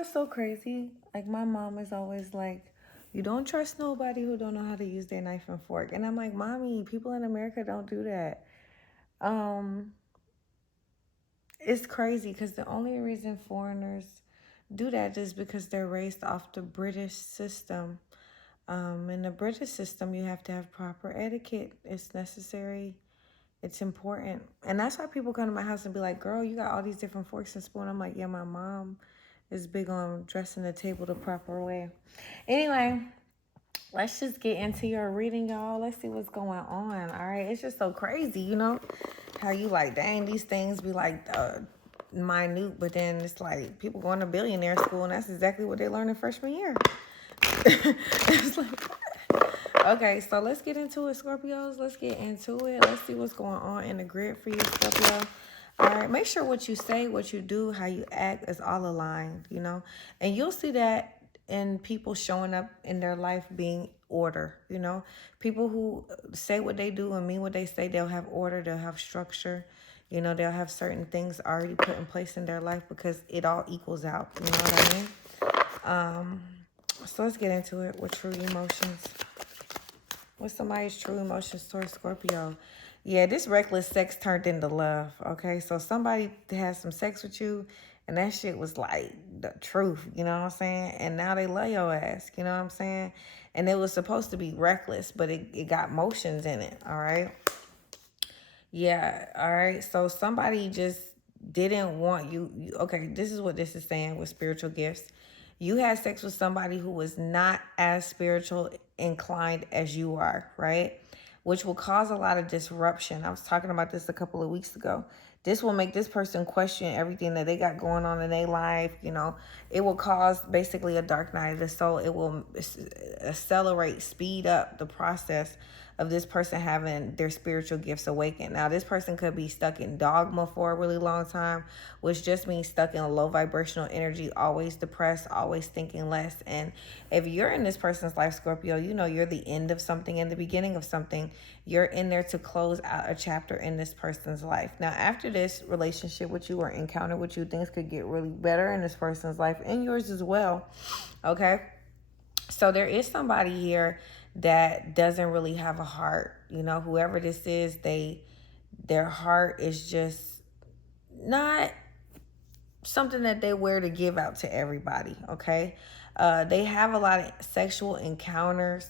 what's so crazy? Like, my mom is always like, you don't trust nobody who don't know how to use their knife and fork. And I'm like, Mommy, people in America don't do that. Um, it's crazy because the only reason foreigners do that is because they're raised off the British system. In the British system, you have to have proper etiquette. It's necessary. It's important. And that's why people come to my house and be like, girl, you got all these different forks and spoons. I'm like, yeah, my mom is big on dressing the table the proper way. Anyway, let's just get into your reading, y'all. Let's see what's going on. All right. It's just so crazy, how you like, dang, these things be like minute, but then it's like people going to billionaire school, and that's exactly what they learn in freshman year. It's like, okay, so let's get into it, Scorpios. Let's get into it. Let's see what's going on in the grid for you, Scorpio. All right, make sure what you say, what you do, how you act is all aligned. And you'll see that in people showing up in their life being order. People who say what they do and mean what they say, they'll have order, they'll have structure. They'll have certain things already put in place in their life because it all equals out. You know what I mean? So let's get into it with true emotions. What's somebody's true emotions towards Scorpio? Yeah, this reckless sex turned into love, okay? So somebody has some sex with you, and that shit was like the truth, you know what I'm saying? And now they love your ass, you know what I'm saying? And it was supposed to be reckless, but it got motions in it, all right? Yeah, all right? So somebody just didn't want you. Okay, this is what this is saying with spiritual gifts. You had sex with somebody who was not as spiritual inclined as you are, right? Which will cause a lot of disruption. I was talking about this a couple of weeks ago. This will make this person question everything that they got going on in their life. It will cause basically a dark night of the soul. It will accelerate, speed up the process of this person having their spiritual gifts awakened. Now, this person could be stuck in dogma for a really long time, which just means stuck in a low vibrational energy, always depressed, always thinking less. And if you're in this person's life, Scorpio, you're the end of something and the beginning of something. You're in there to close out a chapter in this person's life. Now, after this relationship with you or encounter with you, things could get really better in this person's life and yours as well. Okay? So there is somebody here that doesn't really have a heart. Whoever this is, their heart is just not something that they wear to give out to everybody, okay? They have a lot of sexual encounters,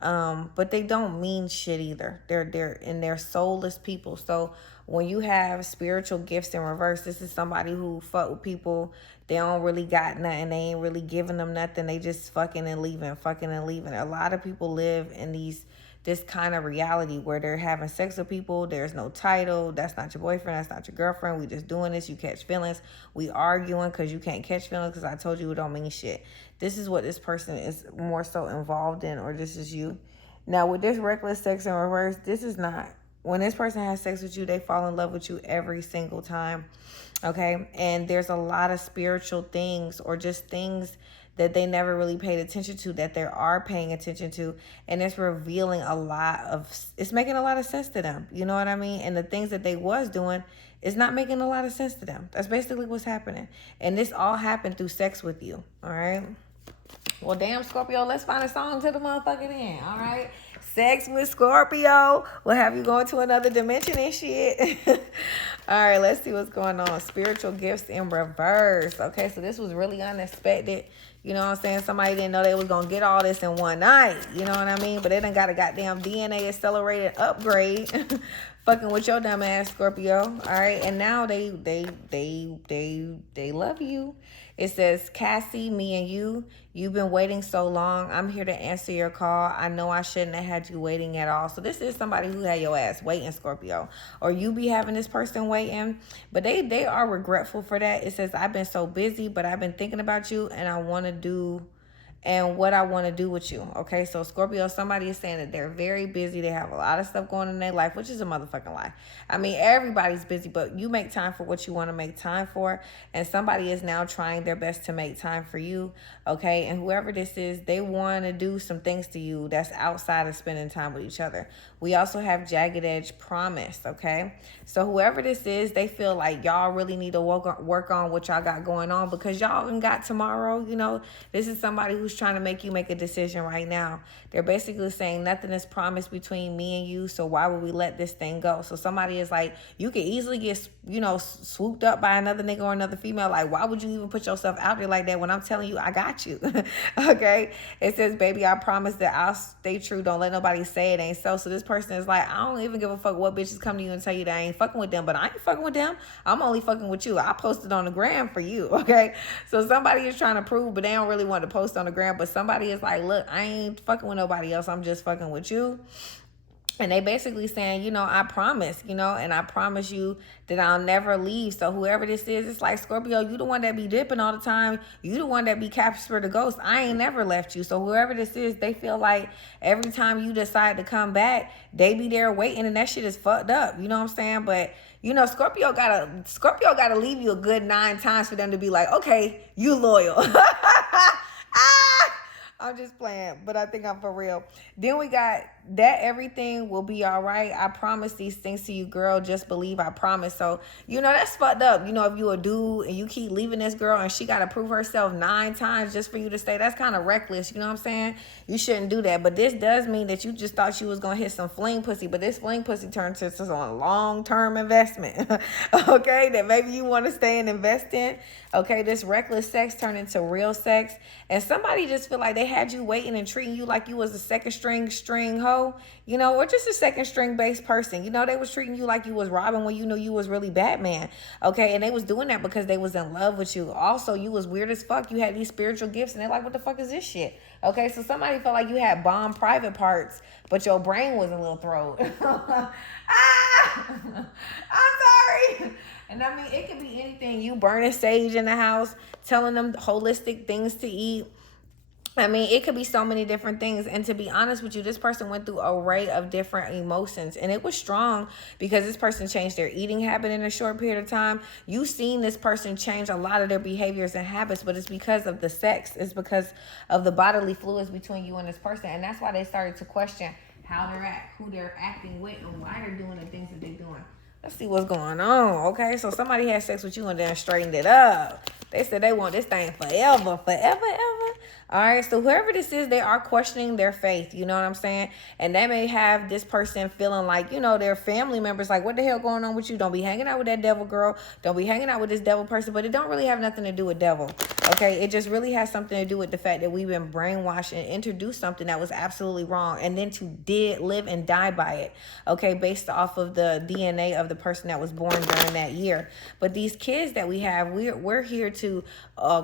but they don't mean shit either. They're soulless people. So when you have spiritual gifts in reverse, this is somebody who fuck with people. They don't really got nothing. They ain't really giving them nothing. They just fucking and leaving. A lot of people live in this kind of reality where they're having sex with people. There's no title. That's not your boyfriend. That's not your girlfriend. We just doing this. You catch feelings. We arguing because you can't catch feelings because I told you it don't mean shit. This is what this person is more so involved in, or this is you. Now, with this reckless sex in reverse, this is not. When this person has sex with you, they fall in love with you every single time. Okay? And there's a lot of spiritual things or just things that they never really paid attention to that they are paying attention to. And it's revealing it's making a lot of sense to them. You know what I mean? And the things that they was doing is not making a lot of sense to them. That's basically what's happening. And this all happened through sex with you. All right? Well, damn, Scorpio, let's find a song to the motherfucking end, all right? Sex with Scorpio will have you going to another dimension and shit. All right, let's see what's going on. Spiritual gifts in reverse. Okay, so this was really unexpected. You know what I'm saying? Somebody didn't know they was going to get all this in one night. You know what I mean? But they done got a goddamn DNA accelerated upgrade. Fucking with your dumb ass, Scorpio. All right, and now they love you. It says, Cassie, me and you've been waiting so long. I'm here to answer your call. I know I shouldn't have had you waiting at all. So this is somebody who had your ass waiting, Scorpio. Or you be having this person waiting. But they are regretful for that. It says, I've been so busy, but I've been thinking about you, and I want to do and what I want to do with you. Okay, so Scorpio, somebody is saying that they're very busy. They have a lot of stuff going in their life, which is a motherfucking lie. I mean, everybody's busy, but you make time for what you want to make time for. And somebody is now trying their best to make time for you. Okay, and whoever this is, they want to do some things to you that's outside of spending time with each other. We also have jagged edge promise. Okay, so whoever this is, they feel like y'all really need to work on what y'all got going on, because y'all ain't got tomorrow. You know, this is somebody who's trying to make you make a decision right now. They're basically saying nothing is promised between me and you, so why would we let this thing go? So somebody is like, you could easily get, you know, swooped up by another nigga or another female. Like, why would you even put yourself out there like that when I'm telling you I got you? Okay, it says, baby, I promise that I'll stay true. Don't let nobody say it ain't so. So this person is like, I don't even give a fuck what bitches come to you and tell you that I ain't fucking with them, but I ain't fucking with them. I'm only fucking with you. I posted on the gram for you. Okay, so somebody is trying to prove, but they don't really want to post on the gram. But somebody is like, look, I ain't fucking with nobody else. I'm just fucking with you. And they basically saying, you know, I promise, you know, and I promise you that I'll never leave. So whoever this is, it's like, Scorpio, you the one that be dipping all the time. You the one that be Casper the ghost. I ain't never left you. So whoever this is, they feel like every time you decide to come back, they be there waiting, and that shit is fucked up. You know what I'm saying? But you know, Scorpio gotta leave you a good 9 times for them to be like, okay, you loyal. I'm just playing, but I think I'm for real. Then we got that everything will be all right. I promise these things to you, girl. Just believe I promise. So, you know, that's fucked up. You know, if you a dude and you keep leaving this girl and she got to prove herself 9 times just for you to stay, that's kind of reckless. You know what I'm saying? You shouldn't do that. But this does mean that you just thought you was going to hit some fling pussy, but this fling pussy turned to some long-term investment. Okay, that maybe you want to stay and invest in. Okay, this reckless sex turned into real sex, and somebody just feel like they had you waiting and treating you like you was a second string hoe, you know, or just a second string based person. You know, they was treating you like you was Robin when you knew you was really Batman. Okay, and they was doing that because they was in love with you. Also, you was weird as fuck. You had these spiritual gifts, and they're like, what the fuck is this shit? Okay, so somebody felt like you had bomb private parts, but your brain was a little throat. I'm sorry. And I mean, it could be anything. You burning sage in the house, telling them holistic things to eat. I mean, it could be so many different things. And to be honest with you, this person went through an array of different emotions. And it was strong because this person changed their eating habit in a short period of time. You've seen this person change a lot of their behaviors and habits, but it's because of the sex. It's because of the bodily fluids between you and this person. And that's why they started to question how they're at, who they're acting with, and why they're doing the things that they're doing. Let's see what's going on. Okay, so somebody had sex with you and then straightened it up. They said they want this thing forever. All right, so whoever this is, they are questioning their faith. You know what I'm saying? And they may have this person feeling like, you know, their family members like, what the hell going on with you? Don't be hanging out with that devil girl. Don't be hanging out with this devil person. But it don't really have nothing to do with devil. Okay, it just really has something to do with the fact that we've been brainwashed and introduced something that was absolutely wrong, and then to live and die by it. Okay, based off of the DNA of the person that was born during that year. But these kids that we have, we're here to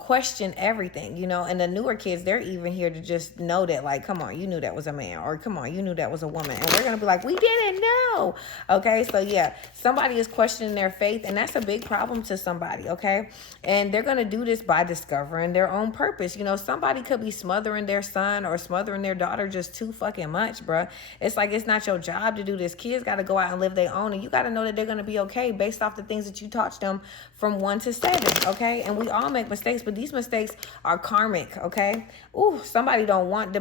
question everything, you know. And the newer kids, they're even here to just know that, like, come on, you knew that was a man, or come on, you knew that was a woman, and we're gonna be like, we didn't know. Okay, so yeah, somebody is questioning their faith, and that's a big problem to somebody. Okay, and they're gonna do this by discovering their own purpose. You know, somebody could be smothering their son or smothering their daughter just too fucking much, bruh. It's like, it's not your job to do this. Kids got to go out and live their own, and you got to know that they're going to be okay based off the things that you taught them from 1 to 7. Okay, and we all make mistakes, but these mistakes are karmic. Okay, ooh, somebody don't want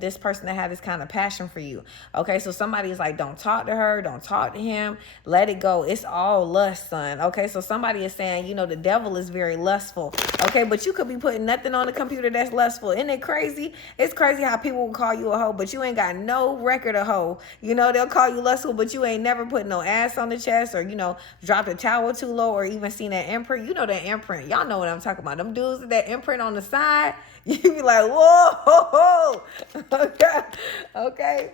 this person to have this kind of passion for you. Okay, so somebody is like, don't talk to her, don't talk to him, let it go. It's all lust, son. Okay, so somebody is saying, you know, the devil is very lustful. Okay, but you could be putting nothing on the computer that's lustful. Isn't it crazy? It's crazy how people will call you a hoe, but you ain't got no record of hoe. You know, they'll call you lustful, but you ain't never put no ass on the chest, or, you know, dropped a towel too low, or even seen that imprint. You know that imprint. Y'all know what I'm talking about. Them dudes with that imprint on the side, you be like, whoa. Okay.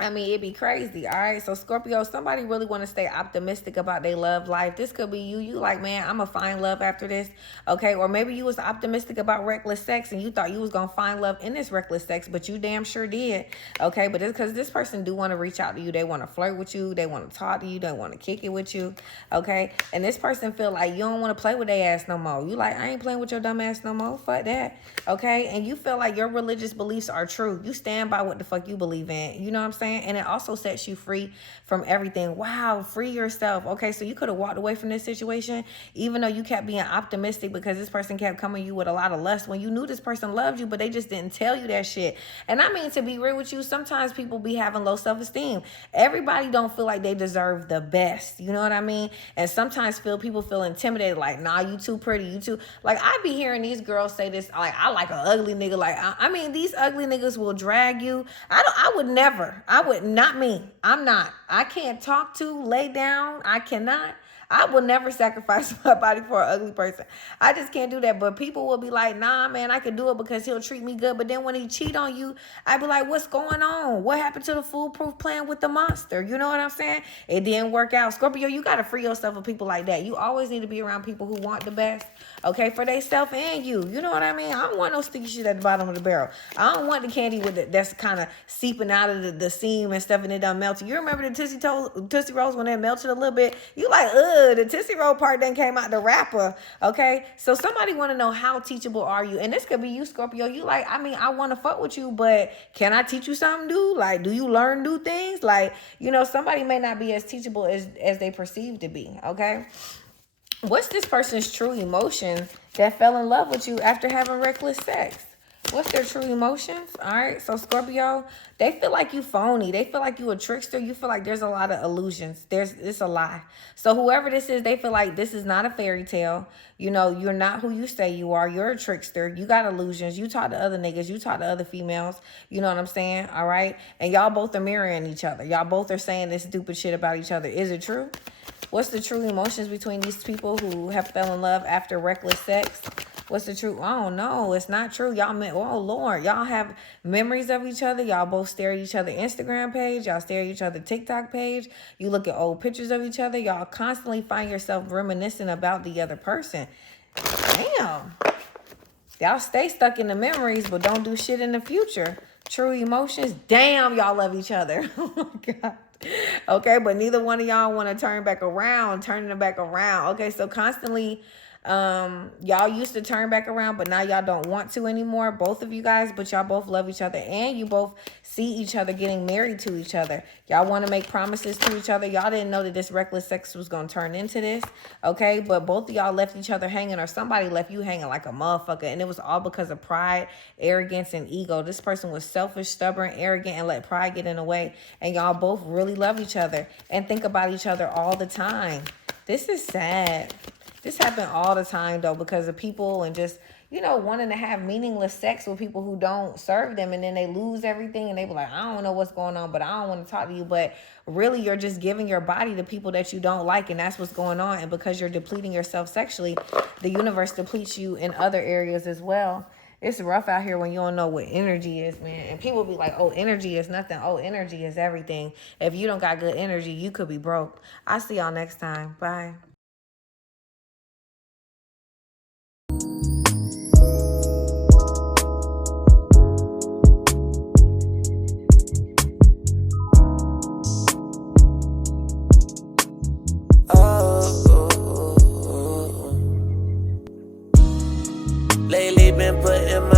I mean, it'd be crazy, all right? So, Scorpio, somebody really want to stay optimistic about their love life. This could be you. You like, man, I'm going to find love after this, okay? Or maybe you was optimistic about reckless sex and you thought you was going to find love in this reckless sex, but you damn sure did, okay? But it's because this person do want to reach out to you. They want to flirt with you. They want to talk to you. They want to kick it with you, okay? And this person feel like you don't want to play with their ass no more. You like, I ain't playing with your dumb ass no more. Fuck that, okay? And you feel like your religious beliefs are true. You stand by what the fuck you believe in. You know what I'm saying? And it also sets you free from everything. Wow, free yourself. Okay, so you could have walked away from this situation, even though you kept being optimistic because this person kept coming to you with a lot of lust when you knew this person loved you, but they just didn't tell you that shit. And I mean, to be real with you, sometimes people be having low self-esteem. Everybody don't feel like they deserve the best. You know what I mean? And sometimes people feel intimidated, like, nah, you too pretty, you too. Like, I be hearing these girls say this, like, I like an ugly nigga. Like, I mean, these ugly niggas will drag you. I would never. Not me. I'm not. I can't talk to, lay down. I cannot. I will never sacrifice my body for an ugly person. I just can't do that. But people will be like, nah, man, I can do it because he'll treat me good. But then when he cheat on you, I be like, what's going on? What happened to the foolproof plan with the monster? You know what I'm saying? It didn't work out. Scorpio, you got to free yourself of people like that. You always need to be around people who want the best, okay, for themselves and you. You know what I mean? I don't want no sticky shit at the bottom of the barrel. I don't want the candy with that's kind of seeping out of the seam and stuff and it done melted. You remember the Tootsie Rolls when they melted a little bit? You like, the Tootsie Roll part then came out the wrapper, okay? So somebody want to know, how teachable are you? And this could be you, Scorpio. You like, I mean, I want to fuck with you, but can I teach you something new? Like, do you learn new things? Like, you know, somebody may not be as teachable as they perceive to be, okay? What's this person's true emotion that fell in love with you after having reckless sex? What's their true emotions? All right, so Scorpio, they feel like you phony. They feel like you a trickster. You feel like there's a lot of illusions. It's a lie. So whoever this is, they feel like this is not a fairy tale. You know, you're not who you say you are. You're a trickster. You got illusions. You talk to other niggas. You talk to other females. You know what I'm saying? All right, and y'all both are mirroring each other. Y'all both are saying this stupid shit about each other. Is it true? What's the true emotions between these people who have fell in love after reckless sex? What's the truth? Oh, no, it's not true. Y'all, oh, Lord, y'all have memories of each other. Y'all both stare at each other Instagram page. Y'all stare at each other TikTok page. You look at old pictures of each other. Y'all constantly find yourself reminiscing about the other person. Damn. Y'all stay stuck in the memories, but don't do shit in the future. True emotions. Damn, y'all love each other. Oh, my God. Okay, but neither one of y'all want to turning it back around. Okay, so constantly y'all used to turn back around, but now y'all don't want to anymore, both of you guys, but y'all both love each other and you both see each other getting married to each other. Y'all want to make promises to each other. Y'all didn't know that this reckless sex was going to turn into this, okay? But both of y'all left each other hanging, or somebody left you hanging like a motherfucker, and it was all because of pride, arrogance, and ego. This person was selfish, stubborn, arrogant, and let pride get in the way, and y'all both really love each other and think about each other all the time. This is sad. This happened all the time, though, because of people and just, you know, wanting to have meaningless sex with people who don't serve them, and then they lose everything and they be like, I don't know what's going on, but I don't want to talk to you. But really, you're just giving your body to people that you don't like, and that's what's going on. And because you're depleting yourself sexually, the universe depletes you in other areas as well. It's rough out here when you don't know what energy is, man. And people be like, oh, energy is nothing. Oh, energy is everything. If you don't got good energy, you could be broke. I'll see y'all next time. Bye. Lately been putting my